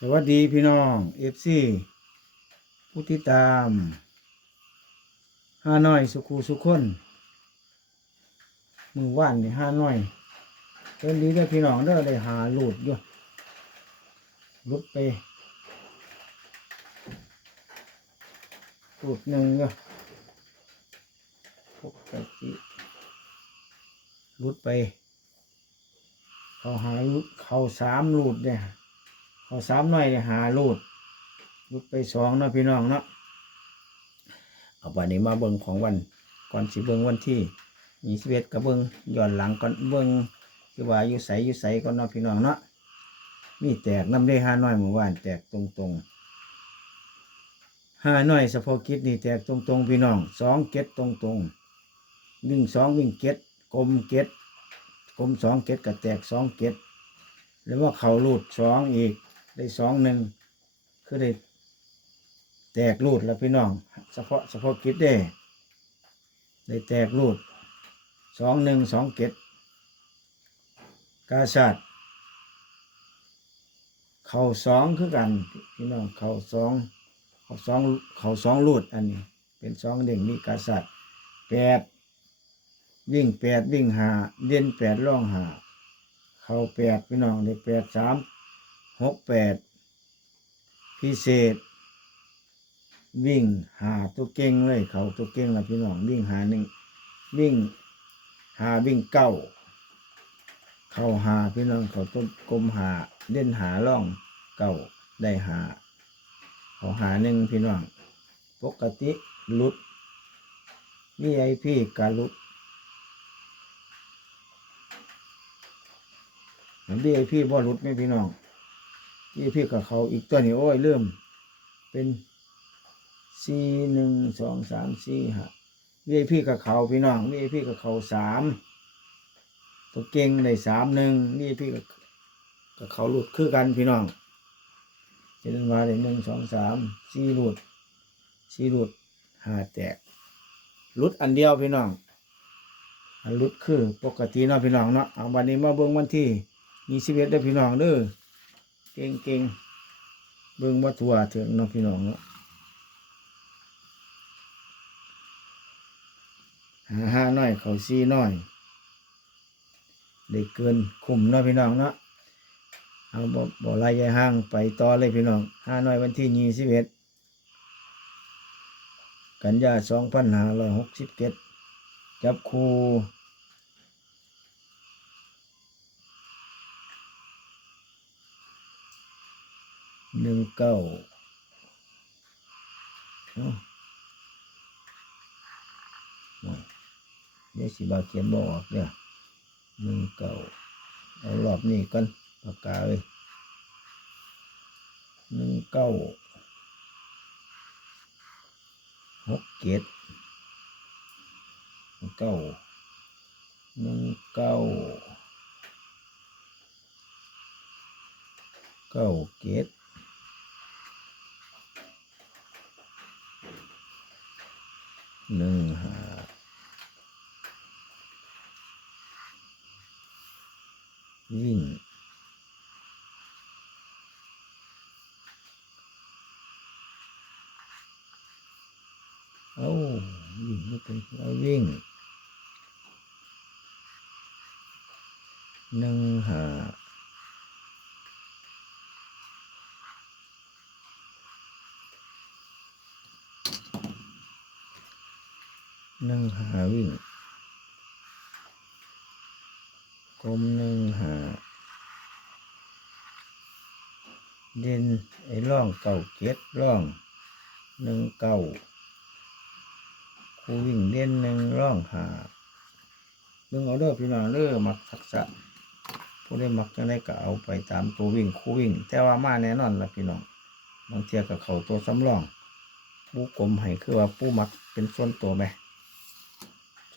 สวัสดีพี่น้องเอฟซีผู้ติดตามห้าน้อยสุขูสุขคนมือว่านนี่ห้าน้อยเป็นดีเด้อพี่น้องเด้อได้หาหลุดอยู่หลุดไปหลุดหนึ่งอยู่ปกติหลุดไป เขาหาเขาสามหลุดเนี่ย เขาสามหน่อยหาลูดลูดไปสองเนาะพี่น้องเนาะเอาวันนี้มาเบิ่งของวันก่อนสิเบิ่งวันที่ยี่สิบเอ็ดกับเบิ่งย้อนหลังก่อนเบิ่งคือว่าอยู่ใสอยู่ใสก่อนเนาะพี่น้องเนาะมีแตกน้ำได้ห้าน้อยเมื่อวานแตกตรงตรงห้าน้อยเฉพกิจนี่แตกตรงตรงพี่น้องสองเก็ดตรงตรงวิ่งสองวิ่งเก็ดกลมเก็ดกลมสองเก็ดกับแตกสองเก็ดแล้วว่าเขาลูดสองอีก ได้สองหนึ่งคือได้แตกรูดแล้วพี่น้องเฉพาะเฉพาะกิจได้ได้แตกรูดสองหนึ่งสองเกตกาชาดเข่าสองคือกันพี่น้องเข่าสองเข่าสองเข่าสองรูดอันนี้ เป็นสองเด้งมีกาชาดแปดวิ่งแปดวิ่งหาเด่นแปดล่องหาเข่าแปดพี่น้องได้แปดสาม หกแปดพิเศษ วิ่งหาตัวเก่งเลยเขาตัวเก่งละพี่น้องวิ่งหาหนึ่งวิ่งหาวิ่งเก้าเข้าหาพี่น้องเขาต้นกลมหาเล่นหาล่องเก้าได้หาเขาหาหนึ่งพี่น้องปกติลุดวีไอพีกาลุดวีไอพีบ่ลุดไหมพี่น้อง ยี่พี่กับเขาอีกตัวนี้โอ้ยเริ่ม เป็นสี่หนึ่งสองสามสี่ฮะยี่พี่กับเขาพี่น้องยี่พี่กับเขาสามตัวเก่งได้สามหนึ่งยี่พี่กับกับเขาหลุดคือกันพี่น้องเจ็ดมาได้หนึ่งสองสามสี่หลุดสี่หลุดห้าแตกหลุดอันเดียวพี่น้องอันหลุดคือปกติเนาะพี่น้องเนาะเอาวันนี้มาเบิ่งวันที่ยี่สิบเอ็ดได้พี่น้องเด้อ เก่งเก่งๆเบิ่งวัตถุถึงน้องพี่น้องเนาะหาห้าน้อยเขาซีน้อยได้เกินคุมเนาะพี่น้องเนาะเอาบ่บ่ลายยายห้างไปต่อเลยพี่น้องห้าน้อยวันที่ยี่สิบเอ็ดกันยาสองพันห้าร้อยหกสิบเจ็ดจับคู่ หนึ่งเก้าเอ้าโอ้ยเดี๋ยวสิบาเขียนบออกเนี่ยหนึ่งเก้าเอารอบนี้กันปากกาเลยหนึ่งเก้าหกเจ็ดหนึ่งเก้าหนึ่งเก้าเก้าเจ็ด หนึ่งห้าวิ่งเอาวิ่งไม่เป็นเอาวิ่งหนึ่งห้า หาวิ่งกลมหนึ่งหา เด่นไอ้ร่องเก่าเก็ดร่องหนึ่งเก่าคูวิ่งเด่นหนึ่งร่องหาเรื่องเอาเด้อพี่น้องเด้อมักทักษะผู้ได้มักจังได้ก็เอาไปตามตัววิ่งครูวิ่ง แต่ว่ามาแน่นอนละพี่น้องบางเทียกับเขาตัวสำรองปู้กลมให้คือว่าปู้มักเป็นส่วนตัวไหม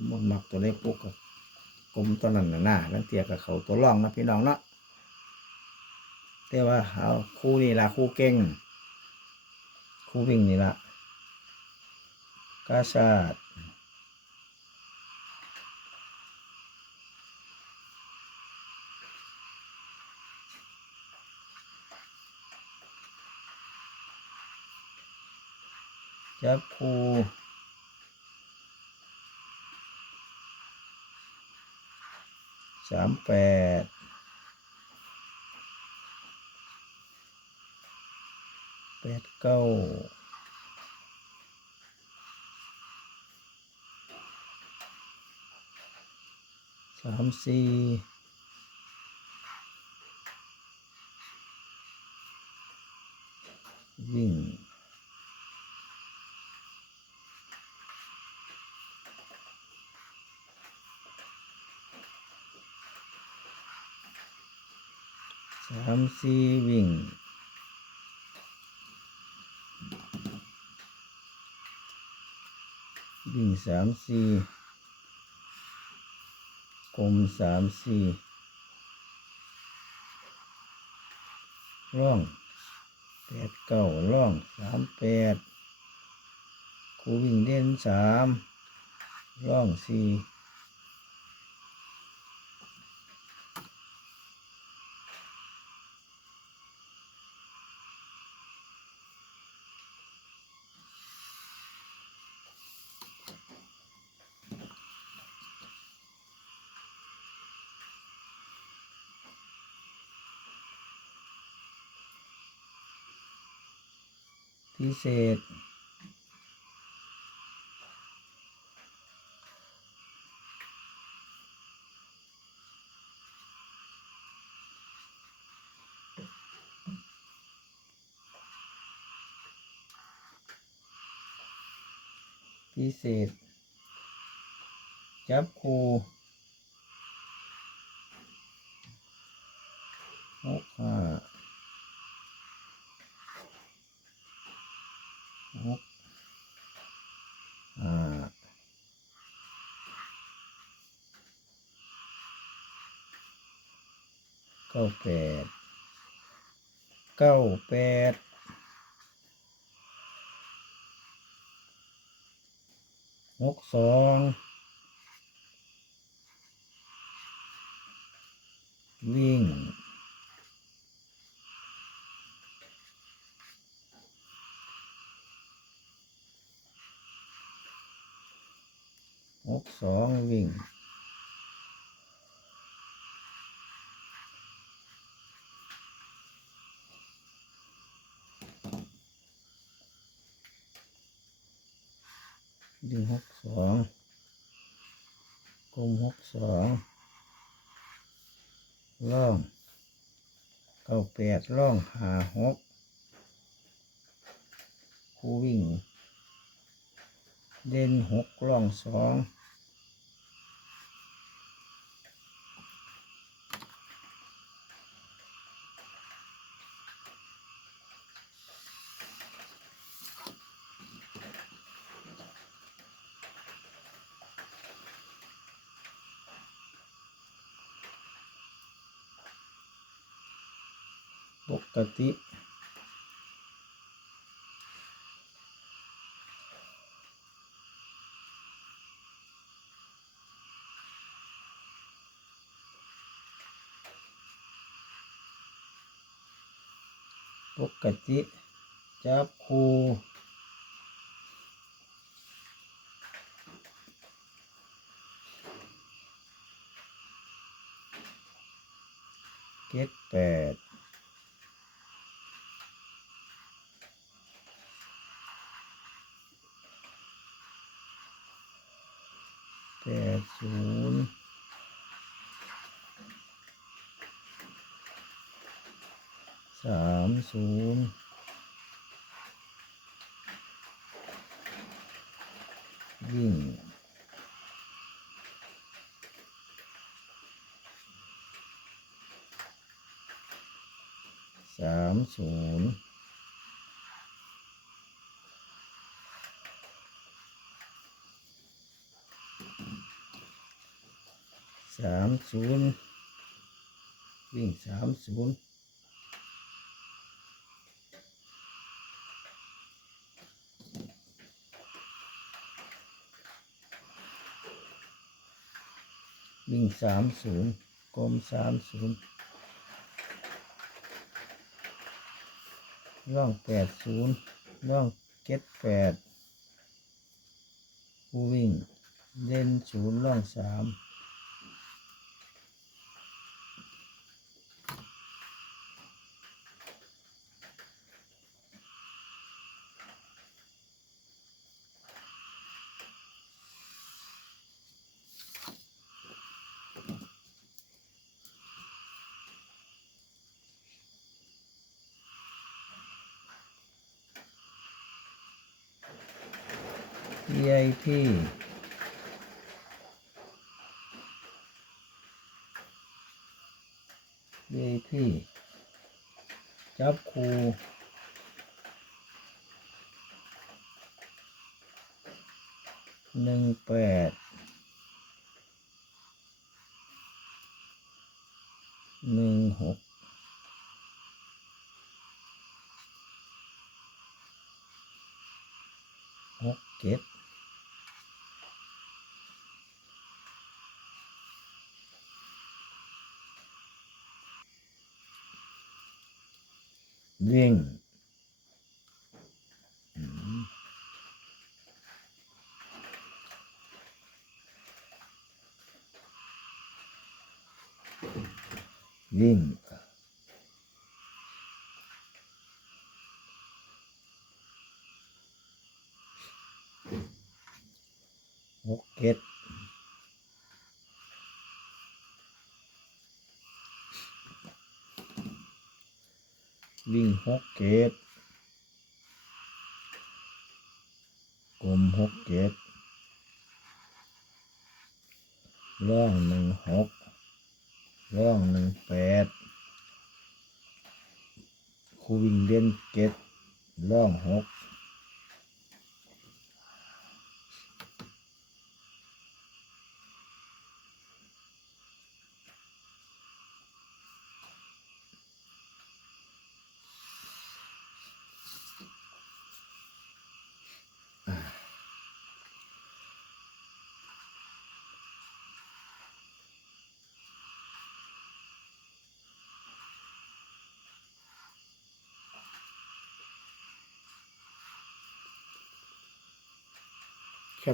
สมมติมักตัวนี้ปุ๊กกลมตัวนั้นหน้านั่นเตียกับเขาตัวร่องนะพี่น้องเนาะแต่ว่าเอาคู่นี่ละคู่เก่ง คู่วิ่งนี่ละกาชาดจับคู่ สามแปดแปดเก้าสามสี่วิ่ง สี่วิ่งวิ่งสามสี่กลมสามสี่ร่องแปดเก้าร่องสามแปดครูวิ่งเด่นสามร่องสี่ พิเศษ พิเศษ จับคูหกห้า หกห้า เก้าแปดเก้าแปดหกสองวิ่งหกสองวิ่ง ดิ่งหกสองกลมหกสองล่องเก้าแปดล่องหาหกคู่วิ่ง เด่นหกล่องสอง ปกติปกติ จับคูเก็ดแปด แปด ศูนย์สามศูนย์วิ่งสามศูนย์ สามศูนย์วิ่งสามศูนย์วิ่งสามศูนย์กลมสามศูนย์ร่องแปดศูนย์ร่องเจ็ดแปดคู่วิ่ง เล่นศูนย์ร่องสาม VIP VIP จับคูหนึ่งแปดหนึ่งหกหกเจ็ด วิ่งอื วิ่งหกเกตกลมหกเกตร่องหนึ่งหกร่องหนึ่งแปดคูวิ่งเด่นเกตร่องหก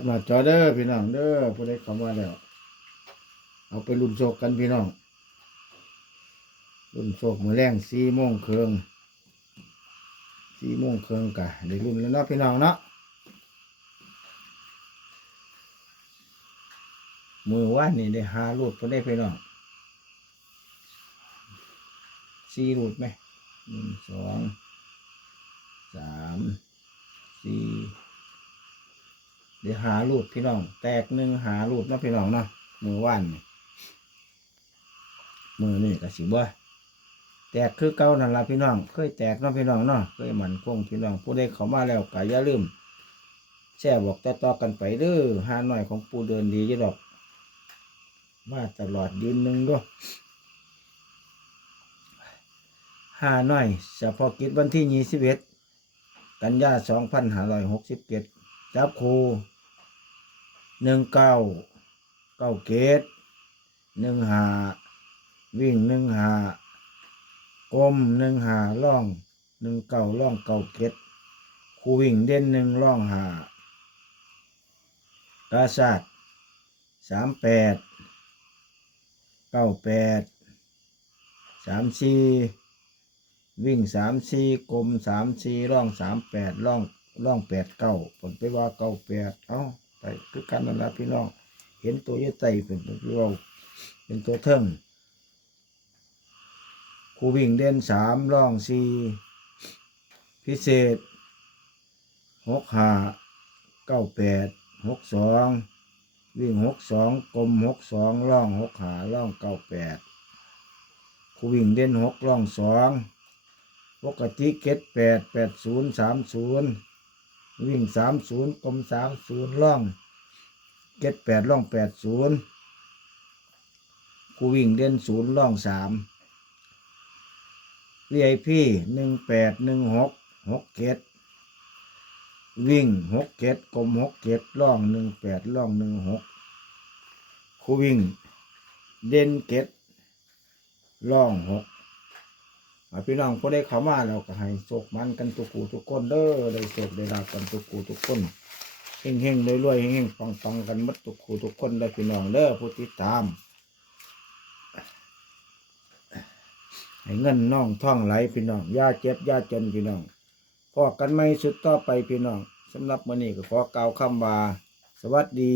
ปหน้าจอเด้อพี่น้องเด้อผู้ใดเข้ามาแล้ว เอาไปรุ่นโชคกันพี่น้องรุ่นโชคมือแรงสี่โมงครึ่งสี่โมงครึ่งกะได้รุ่นแล้วเนาะพี่น้องเนาะมือว่านี่ได้หารูดผู้ได้พี่น้องสี่รูดไหมหนึ่งสองสามสี่ เดี๋ยวหารูดพี่น้อง แตกหนึ่งหารูดนาะพี่น้องเนาะมือว่านมือนี่ก็สิบ่แตกคือเก่านั่นละพี่น้อง เคยแตกเนาะพี่น้องเนาะเคยหมันคงพี่น้องผู้ใดเข้ามาแล้วก็อย่าลืมแชร์บอกต่ตอกันไปเด้อหาหน่อยของปูเดินดีอยู่ดอกมาตลอดยืนหนึ่งด้วยหาหน่อยเฉพาะกิจวันที่ยี่สิบเอ็ดกันยาสองพันห้าร้อยหกสิบเจ็ดจับครู หนึ่งเก้าเก้าเกตหนึ่งหาวิ่งหนึ่งหากลมหนึ่งหาล่องหนึ่งเก้าล่องเก้าเกตคูวิ่งเด่นหนึ่งล่องหากาศาสตร์สามแปดเก้าแปดสามสี่วิ่งสามสี่กลมสามสี่ล่องสามแปดล่องล่องแปดเก้าผลไปว่าเก้าแปดเอ้า ไปคือกันนั่นละพี่น้อง เห็นตัวยี่ไตเป็นตัวเราเป็นตัวเทิงครูวิ่งเด่นสามล่องสี่พิเศษหกห้าเก้าแปดหกสองวิ่งหกสองกลมหกสองล่องหกหาล่องเก้าแปดครูวิ่งเด่นหกล่องสองปกติเก็ดแปดแปดศูนย์สามศูนย์ วิ่งสามศูนย์กลมสามศูนย์ล่องเก็ดแปดล่องแปดศูนย์กูวิ่งเด่นศูนย์ล่องสาม VIP หนึ่งแปดหนึ่งหกหกเก็ดวิ่งหกเก็ดกลมหกเก็ดล่องหนึ่งแปดล่องหนึ่งหกคูวิ่ง เด่นเก็ดล่องหก พี่น้องผู้ได้เข้ามาแล้วก็ให้โชคมันกันทุกกูทุกคนเด้อได้โชคได้ลาบกันทุกกูทุกคนเฮงเฮงๆรวยๆเฮงเฮงๆปังกันหมดทุกคู่ทุกคนได้อพี่น้องเด้อผู้ติดตามให้เงินน้องท่องไหลพี่น้องยาเจ็บยาจนพี่น้องพอกันไม่สุดต่อไปพี่น้องสำหรับมื้อนี้ก็ขอกล่าวคำว่า สวัสดี